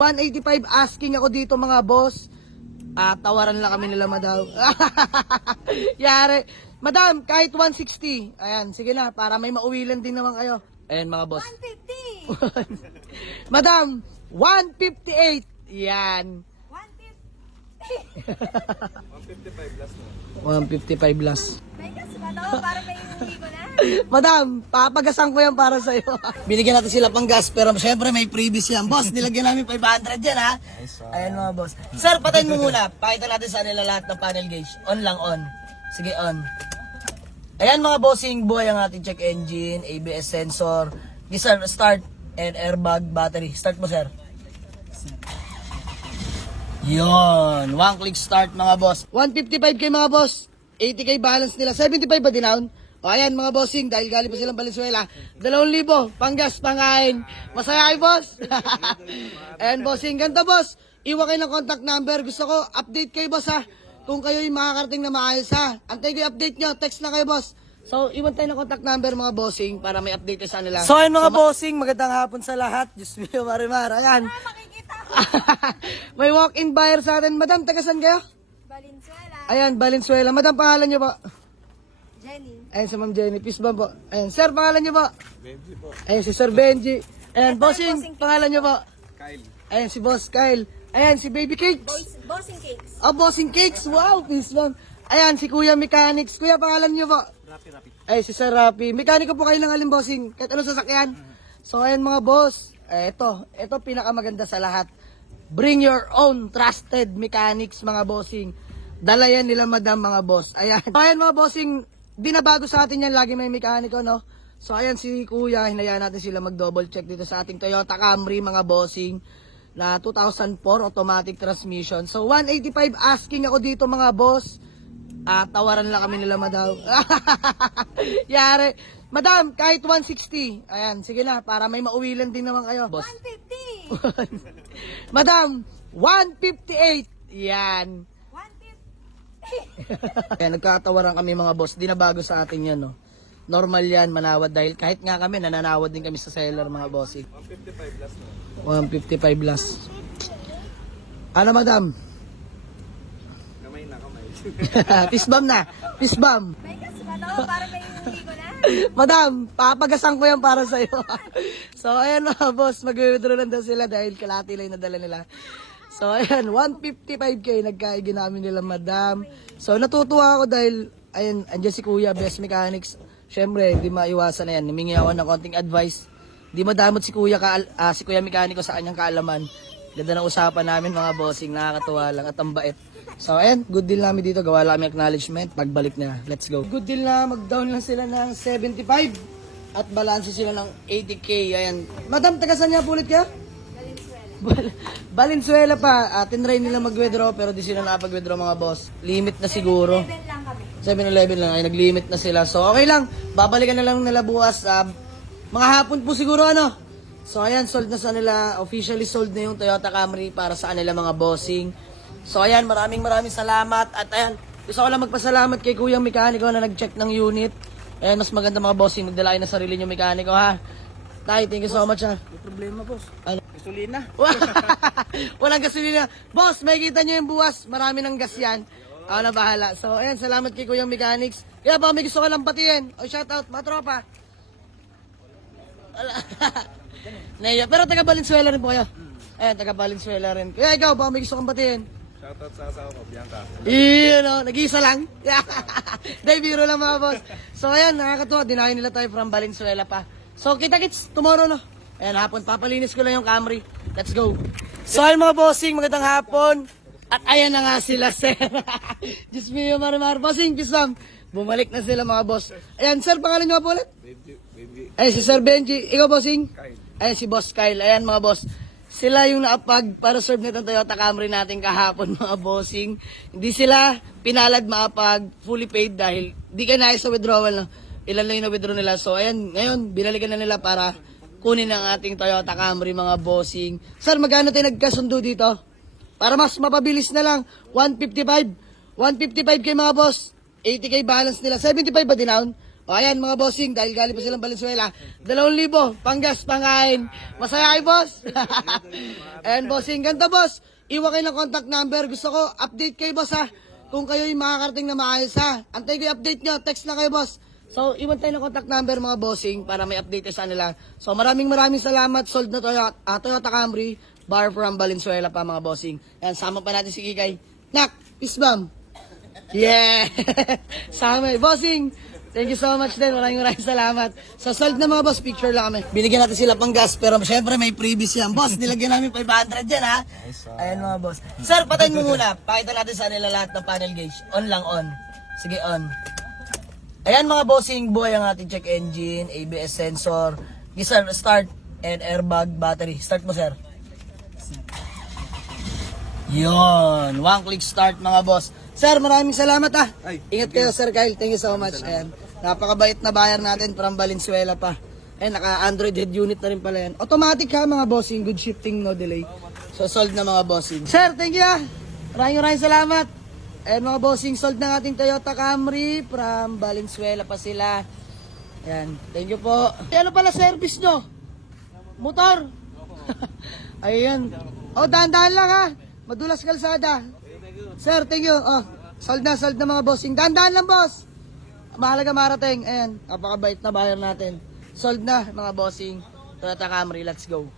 185 asking ako dito mga boss. Tawaran lang kami nila madam. Yari. Madam, kahit 160. Ayan, sige na, para may mauwilan din naman kayo. Ayan mga boss. 150. Madam, 158. Yan. 150 plus na. 155 plus. May gas ba to? Para may iuwi ko na. Madam, papagasan ko yan para sa'yo. Binigyan natin sila pang gas, pero syempre may previous yan. Boss, nilagyan namin 500 yan ha. Ayan mga boss. Sir, patayin mo muna. Pakita natin sa nila lahat ng panel gauge. On lang, on. Sige, on. Ayan mga bossing, buhay ang ating check engine, ABS sensor. Yes sir, start and airbag battery. Start mo sir. Yon, one click start mga boss. 155k mga boss. 80k balance nila. 75 ba dinown? O ayan mga bossing, dahil galing pa silang Valenzuela. 2,000, panggas, pangain. Masaya kayo boss? Ayan bossing, ganito boss. Iwan kayo ng contact number. Gusto ko, update kayo boss ha. Kung kayo yung makakarating na maayos ha. Antay ko yung update nyo, text lang kayo boss. So, iwan tayo ng contact number mga bossing para may update sa nila. So, ayan mga bossing, magandang hapon sa lahat. Diyos mio, marimar. Ayan. Makikita ko. May walk-in buyer sa atin. Madam, tagasan kayo? Valenzuela. Ayan, Valenzuela. Madam, pangalan nyo ba? Jenny. Ayan si Ma'am Jenny. Peace bomb po. Ayan, sir, pangalan nyo ba? Benji po. Ayan si Sir Benji. Ayan, Ito, bossing, bossing pangalan nyo ba? Kyle. Ayan si Boss Kyle. Ayan si Baby Cakes. Bossing cakes. Oh, Bossing Cakes. Wow, peace bomb. Ayan si Kuya Mechanics. Kuya, pangalan nyo ba? Rapi. Ay, si Sir Rapi. Mekaniko po kayo ng alin, bossing. Kahit anong sasakyan. So, ayan mga boss. Ito pinakamaganda sa lahat. Bring your own trusted mechanics, mga bossing. Dala yan nila, madam, mga boss. Ayan. So, ayan mga bossing. Binabago sa atin yan. Lagi may mekaniko, no? So, ayan si Kuya. Hinayaan natin sila mag-double check dito sa ating Toyota Camry, mga bossing. Na 2004 automatic transmission. So, 185 asking ako dito, mga boss. Tawaran lang kami nila madam. Yari. Madam, kahit 160. Ayan, sige na, para may mauwilan din naman kayo. Boss. 150. Madam, 158. Yan. 150. Kaya nagkatawaran kami mga boss. Di na bago sa atin yan, no? Normal yan, manawad. Dahil kahit nga kami, nananawad din kami sa seller, mga bossing. 155 plus na. 155 plus. Ano, madam? Kamay na. Peace bomb na. Peace bomb. May gas ba to? Para may iuwi ko na. Madam, papagasan ko yan para sa'yo. So, ayan mga boss, mag-withdraw lang daw sila dahil kalahati lang yung nadala nila. So, ayan, 155k nagkaigin namin nila, madam. So, natutuwa ako dahil, ayan, andyan si Kuya, Best Mechanics. Siyempre, hindi maiwasan na yan. Humingi ako ng konting advice. Di madamot si Kuya, si Kuya Mekaniko sa kanyang kaalaman. Ganda ng usapan namin mga bossing, nakakatuwa lang at ang bait. So ayan, good deal namin dito, gawa lang kami acknowledgement, pagbalik na, let's go. Good deal na, mag-down lang sila ng 75 at balanse sila ng 80k, ayan. Madam, tagasan niya ulit kaya? Valenzuela. Valenzuela pa, tinry nila mag-withdraw pero di sila nakapag-withdraw mga boss. Limit na siguro. 7 lang kami. 7-11 lang, ay nag-limit na sila. So okay lang, babalikan na lang nila bukas. Mga hapon po siguro ano. So ayan, sold na sa nila, officially sold na yung Toyota Camry para sa kanila mga bossing. So ayan, maraming salamat. At ayan, gusto ko lang magpasalamat kay Kuyang Mekaniko na nag-check ng unit. Ayan, mas maganda mga bossing, magdala kayo na sarili nyo mekaniko ha. Tay, thank you so much ha. May problema, boss. Ano? Gasolina. Walang gasolina. Boss, may kita nyo yung buwas. Marami ng gas yan. Ako na bahala. So, ayan, salamat kay Kuyang Mechanics. Kaya ba, may gusto ka lang batiin. O, shoutout, mga tropa. Naiya. Pero taga Valenzuela rin po kayo. Ayan, taga Valenzuela rin. Kaya ikaw, ba may gusto kang batiin? Shoutout sa asawa ko, Bianca. Iyon, no? Nag-iisa lang. Dahil biro lang mga boss. So, ayan, nakakatuwa. Dinahin nila tayo from Valenzuela pa. So, kita-kits tomorrow, no? Ayan, hapon. Papalinis ko lang yung Camry. Let's go. So, ayan mga bossing, magandang hapon. At ayan na nga sila, sir. Diyos mio, marimar. Bossing, peace lang. Bumalik na sila mga boss. Ayan, sir, pangalan nyo po ulit? Benji. Ayan, si Sir Benji. Ikaw, bossing? Kyle. Ayan, si Boss Kyle. Ayan, mga boss. Sila yung naapag para serve nitong Toyota Camry natin kahapon, mga bossing. Hindi sila pinalad maapag fully paid dahil di ka na sa withdrawal. No? Ilan lang yung na-withdraw nila. So, ayan, ngayon, binalikan na nila para kunin ang ating Toyota Camry, mga bossing. Sir, magkano tayo nagkasundo dito? Para mas mapabilis na lang, 155. 155k mga boss. 80k balance nila. 75 ba dinown? O ayan mga bossing, dahil galing pa silang Valenzuela, 2,000, panggas, pangkain. Masaya kayo, boss? Ayan bossing, ganda boss. Iwan kayo ng contact number. Gusto ko, update kayo boss ha. Kung kayo yung makakarating na maayos ha. Antay ko yung update nyo, text na kayo boss. So, iwan tayo ng contact number mga bossing para may update tayo sa nila. So, maraming salamat. Sold na Toyota Camry, bar from Valenzuela pa mga bossing. Ayan, sama pa natin si Kikay. Nak, peace bomb. Yeah! Sama bossing. Thank you so much din. Maraming salamat. So, sold na mga boss. Picture lang kami. Binigyan natin sila pang gas. Pero syempre may previous yan. Boss, nilagyan namin 500 dyan ha. Ayan mga boss. Sir, patayin mo muna. Pakita natin sa nila lahat ng panel gauge. On lang, on. Sige, on. Ayan mga bossing. Buhay ang ating check engine, ABS sensor, sir, start, and airbag battery. Start mo, sir. Yun. One click start mga boss. Sir, maraming salamat ha. Ay, Ingat kayo, Sir Kyle. Thank you so much. Ayan. Napakabait na buyer natin from Valenzuela pa. Ayan, naka-Android head unit na rin pala yan. Automatic ha mga bossing. Good shifting, no delay. So, sold na mga bossing. Sir, thank you ha. Maraming salamat. Ayan mga bossing, sold na ating Toyota Camry from Valenzuela pa sila. Ayan, thank you po. Ano pala service nyo? Motor? Ayan. Oh, dahan-dahan lang ha. Madulas kalsada. Sir, thank you. Oh, sold na mga bossing. Dahan-dahan lang, boss. Mahalaga marating. Ayan, napakabait na buyer natin. Sold na mga bossing. Toyota Camry, let's go.